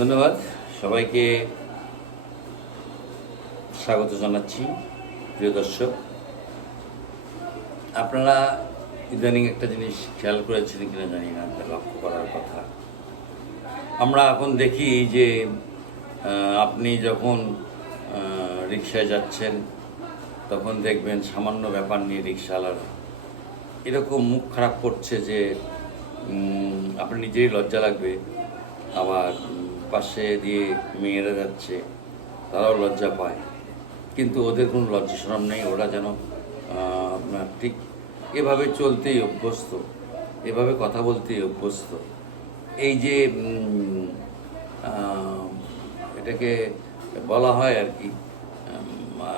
ধন্যবাদ। সবাইকে স্বাগত জানাচ্ছি, প্রিয় দর্শক। আপনারা ইদানিং একটা জিনিস খেয়াল করেছেন কিনা জানি না লক্ষ্য করার কথা। আমরা এখন দেখি যে আপনি যখন রিক্সায় যাচ্ছেন, তখন দেখবেন সামান্য ব্যাপার নিয়ে রিক্সাওয়ালার এরকম মুখ খারাপ করছে যে আপনি নিজেই লজ্জা লাগবে। আবার পাশে দিয়ে মেয়েরা যাচ্ছে, তারাও লজ্জা পায়। কিন্তু ওদের কোনো লজ্জা সরম নেই, ওরা যেন আপনার ঠিক এভাবে চলতেই অভ্যস্ত, এভাবে কথা বলতেই অভ্যস্ত। এই যে এটাকে বলা হয় আর কি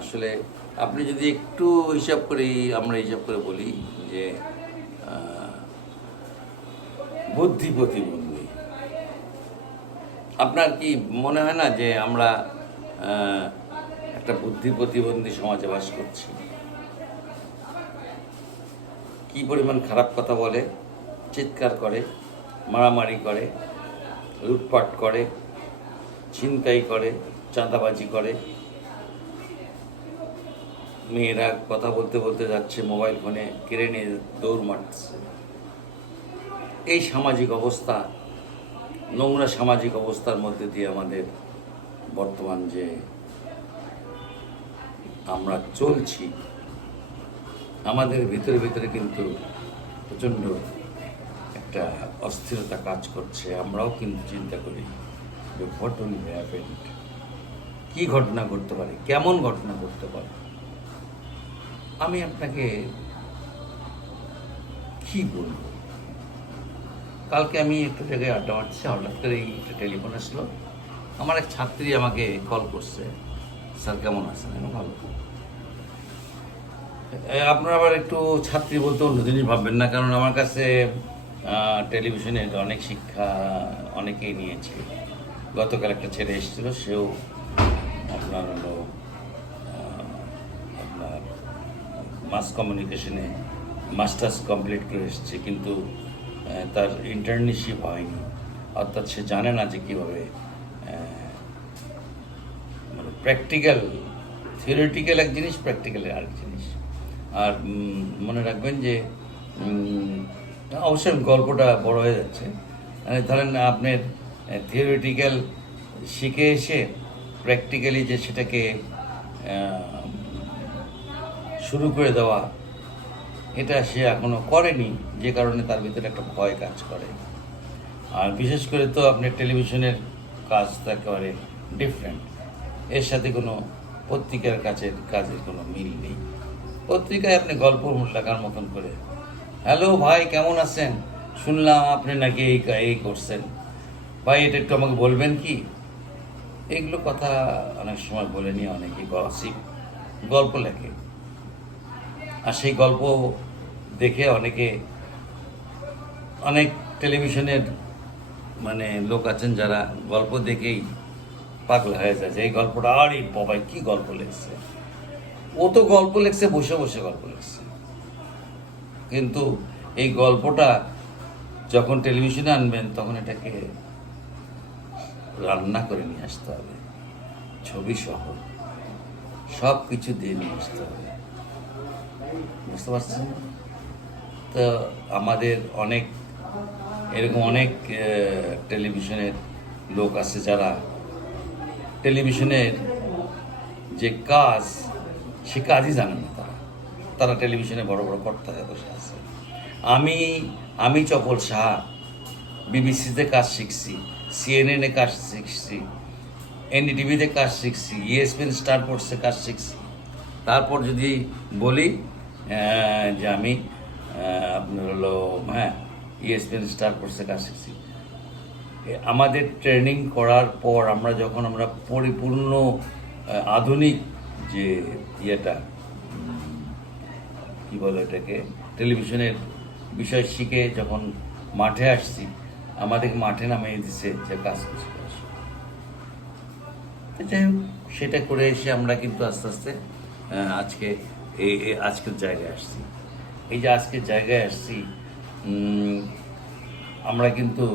আসলে আপনি যদি একটু হিসাব করে, আমরা হিসাব করে বলি যে বুদ্ধি প্রতিবন্ধী আপনার কি মনে হয় না যে আমরা একটা বুদ্ধি প্রতিবন্ধী সমাজে বাস করছি? কি পরিমাণ খারাপ কথা বলে, চিৎকার করে, মারামারি করে, লুটপাট করে, ছিনতাই করে, চাঁদাবাজি করে? মেয়েরা কথা বলতে বলতে যাচ্ছে, মোবাইল ফোনে কেড়ে নিয়ে দৌড় মারছে। এই সামাজিক অবস্থা নোংরা সামাজিক অবস্থার মধ্যে দিয়ে আমাদের বর্তমান যে আমরা চলছি, আমাদের ভিতরে ভিতরে কিন্তু প্রচণ্ড একটা অস্থিরতা কাজ করছে। আমরাও কিন্তু চিন্তা করি যে হোয়াট উইল কী ঘটনা ঘটতে পারে? কেমন ঘটনা ঘটতে পারে? আমি আপনাকে কি বলব? কালকে আমি একটু জায়গায় আড্ডা মারছি হঠাৎ করে এই একটা টেলিফোন আসলো। আমার এক ছাত্রী আমাকে কল করছে। স্যার কেমন আছেন? আমি ভালো। আপনারা আবার একটু ছাত্রী বলতে অন্য জিনিস ভাববেন না কারণ আমার কাছে আহ, টেলিভিশনের অনেক শিক্ষা অনেকেই নিয়েছে। গতকাল একটা ছেলে এসেছিল সেও আপনার হলো আপনার মাস কমিউনিকেশনে মাস্টার্স কমপ্লিট করে এসেছে কিন্তু তার ইন্টার্নশিপ হয়নি। অর্থাৎ সে জানে না যে কীভাবে মানে প্র্যাকটিক্যাল থিওরিটিক্যাল এক জিনিস প্র্যাকটিক্যাল আর জিনিস। আর মনে রাখবেন যে অবশ্যই গল্পটা বড় হয়ে যাচ্ছে। ধরেন আপনার থিওরিটিক্যাল শিখে এসে প্র্যাকটিক্যালি যে সেটাকে শুরু করে দেওয়া এটা সে এখনও করেনি, যে কারণে তার ভিতরে একটা ভয় কাজ করে। আর বিশেষ করে তো আপনার টেলিভিশনের কাজ একেবারে ডিফারেন্ট এর সাথে কোনো পত্রিকার কাছের কাজের কোনো মিল নেই। পত্রিকায় আপনি গল্প লেখার মতন করে, হ্যালো ভাই, কেমন আছেন? শুনলাম আপনি নাকি এই এই করছেন। ভাই, এটা একটু আমাকে বলবেন কি? এগুলো কথা অনেক সময় বলে নিয়ে অনেকে গসিপ গল্প লেখে। আর সেই গল্প দেখে অনেকে, অনেক টেলিভিশনের মানে লোক আছেন যারা গল্প দেখেই পাগলা হয়ে যায় যে এই গল্পটা, আরে বাবাই, কি গল্প লিখছে? ও তো গল্প লিখছে, বসে বসে গল্প লিখছে। কিন্তু এই গল্পটা যখন টেলিভিশনে আনবেন, তখন এটাকে রান্না করে নিয়ে আসতে হবে। ছবি সহ সব কিছু দিয়ে নিয়ে আসতে হবে। বুঝতে পারছেন? তো আমাদের অনেক, এরকম অনেক টেলিভিশনের লোক আছে যারা টেলিভিশনের যে কাজ, সে কাজই জানে না তারা। তারা টেলিভিশনে বড় বড় কর্তায় বসে আছে। আমি আমি চপল সাহা, বিবিসিতে কাজ শিখছি, সিএনএনে কাজ শিখছি, এনডিটিভিতে কাজ শিখছি, ইএসপিএন, স্টার স্পোর্টসে কাজ শিখছি। তারপর যদি বলি যে আমি আপনার হলো হ্যাঁ ইএসপিএন স্টার স্পোর্টসে কাজ শিখছি আমাদের ট্রেনিং করার পর আমরা যখন আমরা পরিপূর্ণ আধুনিক যে ইয়েটা, কি বলে এটাকে টেলিভিশনের বিষয় শিখে যখন মাঠে আসছি, আমাদেরকে মাঠে নামিয়ে দিছে যে কাজ করছে। যাই হোক, সেটা করে এসে আমরা কিন্তু আস্তে আস্তে আজকে এই আজকের জায়গায় আসছি। এই যে আজকের জায়গায় আসছি আমরা কিন্তু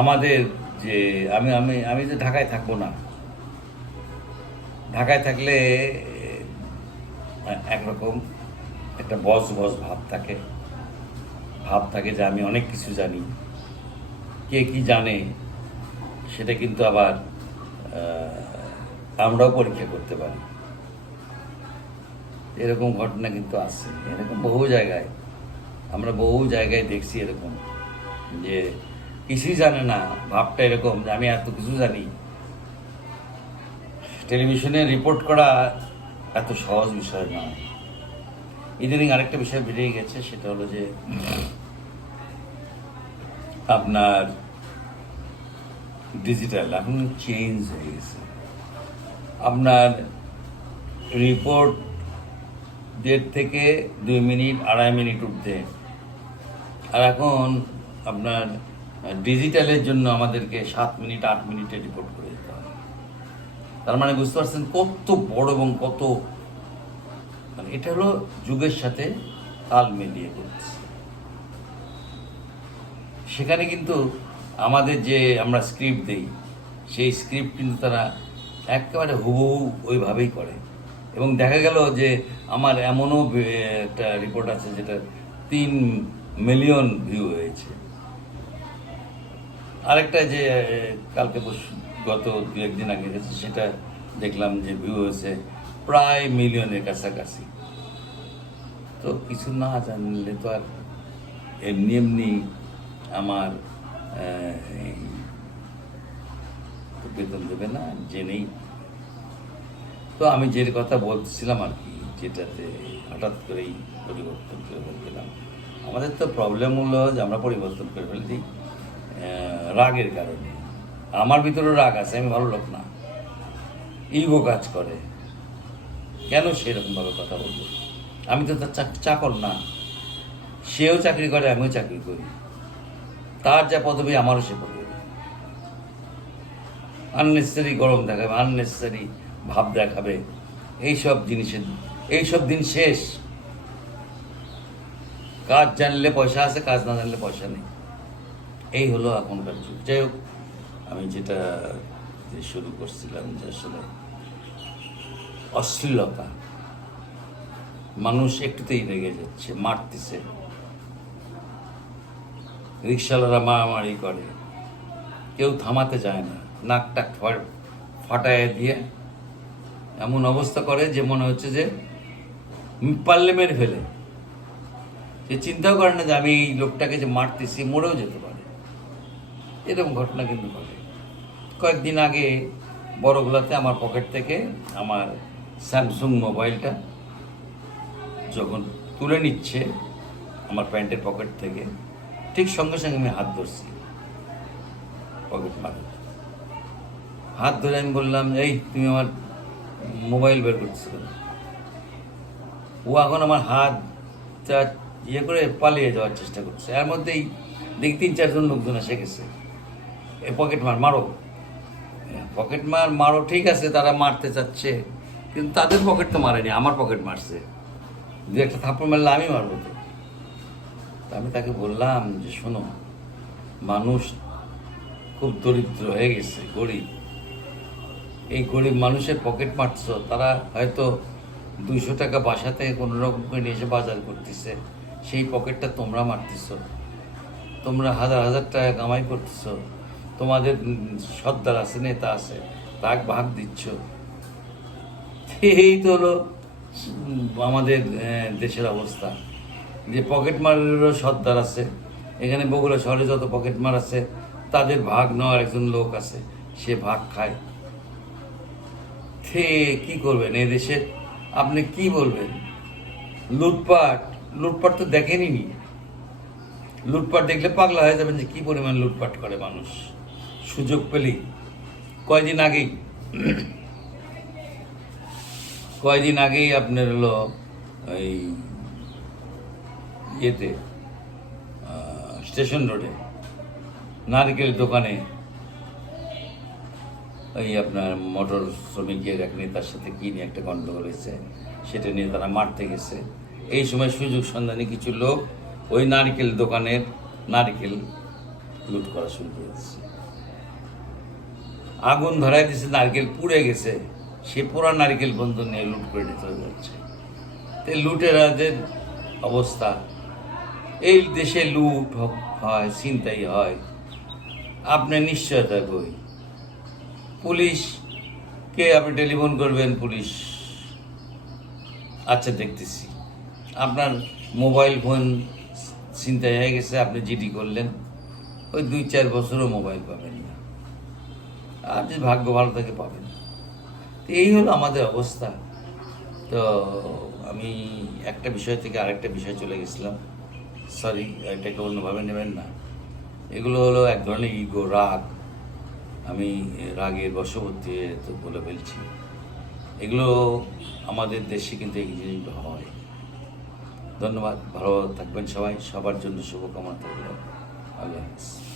আমাদের যে, আমি আমি আমি যে ঢাকায় থাকব না, ঢাকায় থাকলে একরকম একটা বস বস ভাব থাকে। ভাব থাকে যে আমি অনেক কিছু জানি। কে কি জানে, সেটা কিন্তু আবার আমরাও পরীক্ষা করতে পারি। এরকম ঘটনা কিন্তু আছে। এরকম বহু জায়গায়, আমরা বহু জায়গায় দেখছি এরকম যে কিছুই জানে না, ভাবটা এরকম যে আমি এত কিছু জানি। টেলিভিশনে রিপোর্ট করা এত সহজ বিষয় নয়। ইদানিং আরেকটা বিষয় বেরিয়ে গেছে, সেটা হলো যে আপনার ডিজিটাল এখন চেঞ্জ হয়ে গেছে। আপনার রিপোর্ট দেড় থেকে দুই মিনিট, আড়াই মিনিট উঠতে। আর এখন আপনার ডিজিটালের জন্য আমাদেরকে সাত মিনিট, আট মিনিটে রিপোর্ট করে দিতে হয় তার মানে বুঝতে পারছেন কত বড় এবং কত মানে এটা হলো যুগের সাথে তাল মিলিয়ে করছে সেখানে কিন্তু আমাদের যে আমরা স্ক্রিপ্ট দেই, সেই স্ক্রিপ্ট কিন্তু তারা একেবারে হুবহু ওইভাবেই করে। এবং দেখা গেল যে আমার এমনও একটা রিপোর্ট আছে যেটা তিন মিলিয়ন ভিউ হয়েছে। আরেকটা যে কালকে গত দু একদিন আগে গেছে সেটা দেখলাম যে ভিউ হয়েছে প্রায় মিলিয়নের কাছাকাছি। তো কিছু না জানলে তো আর এমনি এমনি আমার বেতন দেবে না, জেনেই তো আমি যে কথা বলছিলাম আর কি, যেটাতে হঠাৎ করেই পরিবর্তন করে বলছিলাম আমাদের তো প্রবলেম হলো যে আমরা পরিবর্তন করে ফেলছি রাগের কারণে। আমার ভিতরে রাগ আছে, আমি ভালো লোক না। ইগো কাজ করে। কেন সেরকমভাবে কথা বলব? আমি তো তার চাকর না। সেও চাকরি করে, আমিও চাকরি করি। তার যা পদবি, আমারও সে পদবি। আননেসেসারি গরম দেখাবে আননেসেসারি ভাব দেখাবে। এইসব জিনিসের, এইসব দিন শেষ। কাজ জানলে পয়সা আছে, কাজ না জানলে পয়সা নেই। এই হলো এখনকার যুগ। যাই হোক, আমি যেটা শুরু করছিলাম যে আসলে অশ্লীলতা। মানুষ একটুতেই রেগে যাচ্ছে, মারতেছে। রিক্সাওয়ালারা মারামারি করে। কেউ থামাতে চায় না। নাক টাক ফা- ফাটায় দিয়ে এমন অবস্থা করে যে মনে হচ্ছে যে পারলে মেরে ফেলে। সে চিন্তাও করে না যে আমি এই লোকটাকে যে মারতেছি মরেও যেতে পারে। এরকম ঘটনা কিন্তু ঘটে। কয়েকদিন আগে বড়গুলাতে আমার পকেট থেকে আমার স্যামসুং মোবাইলটা যখন তুলে নিচ্ছে আমার প্যান্টের পকেট থেকে, ঠিক সঙ্গে সঙ্গে আমি হাত ধরছি পকেট মারে হাত ধরে আমি বললাম, এই, তুমি আমার মোবাইল বের করছ কেন?" ও এখন আমার হাত ইয়ে করে পালিয়ে যাওয়ার চেষ্টা করছে। এর মধ্যেই দেখি তিন চারজন লোকজন এসে গেছে। এ পকেট মার, মারো। পকেট মার, মারো, ঠিক আছে, তারা মারতে চাচ্ছে, কিন্তু তাদের পকেট তো মারেনি, আমার পকেট মারছে। দু একটা থাপ্পড় মারলে আমি মারবো তা আমি তাকে বললাম যে, শোনো, মানুষ খুব দরিদ্র হয়ে গেছে, গরিব। এই গরিব মানুষের পকেট মারছ তারা হয়তো দুইশো টাকা বাসা থেকে কোনো রকম করে এসে বাজার করতেছে, সেই পকেটটা তোমরা মারতেছ। তোমরা হাজার হাজার টাকা কামাই করতেছ, তোমাদের সর্দার আছে, নেতা আছে, তাক ভাগ দিচ্ছ। এই তো হলো আমাদের দেশের অবস্থা। যে পকেট মারেরও সর্দার আছে, এখানে বগুড়া শহরে যত পকেট মার আছে, তাদের ভাগ নেওয়ার একজন লোক আছে, সে ভাগ খায়। থে কি করবেন এই দেশে? আপনি কি বলবেন? লুটপাট লুটপাট তো দেখেনি নি। লুটপাট দেখলে পাগলা হয়ে যাবেন যে কি পরিমাণ লুটপাট করে মানুষ। সুযোগ পেলেই। কয়দিন আগেই? কয়দিন আগেই আপনার হলো এই ইয়েতে স্টেশন রোডে, নারকেল দোকানে ওই আপনার মোটর শ্রমিকের এক নেতার সাথে কি নিয়ে একটা গন্ডগোল হয়েছে, সেটা নিয়ে তারা মারতে গেছে। এই সময় সুযোগ সন্ধানে কিছু লোক ওই নারকেল দোকানের নারকেল লুট করা শুরু করে দিচ্ছে আগুন ধরাই দিছে নারকেল পুড়ে গেছে। সে পুরা নারকেল বন্ধু নিয়ে লুট করে নিতে যাচ্ছে তো লুটেরাদের অবস্থা। এই দেশে লুট হয়, ছিনতাই হয়। আপনি নিশ্চয়তা কই? পুলিশকে আপনি টেলিফোন করবেন পুলিশ? আচ্ছা দেখতেছি। আপনার মোবাইল ফোন চিন্তায় হয়ে গেছে, আপনি জিডি করলেন। ওই দুই চার বছরও মোবাইল পাবেন না। আর যদি ভাগ্য ভালো থাকে পাবেন তো এই হলো আমাদের অবস্থা। তো আমি একটা বিষয় থেকে আরেকটা বিষয় চলে গেছিলাম। সরি এটাকে অন্যভাবে নেবেন না। এগুলো হলো এক ধরনের ইগো রাগ। আমি রাগের বশবর্তী তো বলে ফেলছি। এগুলো আমাদের দেশে কিন্তু এই জিনিসগুলো হয়। ধন্যবাদ, ভালো থাকবেন সবাই। সবার জন্য শুভকামনা থাকবে আল্লাহ হাফিজ।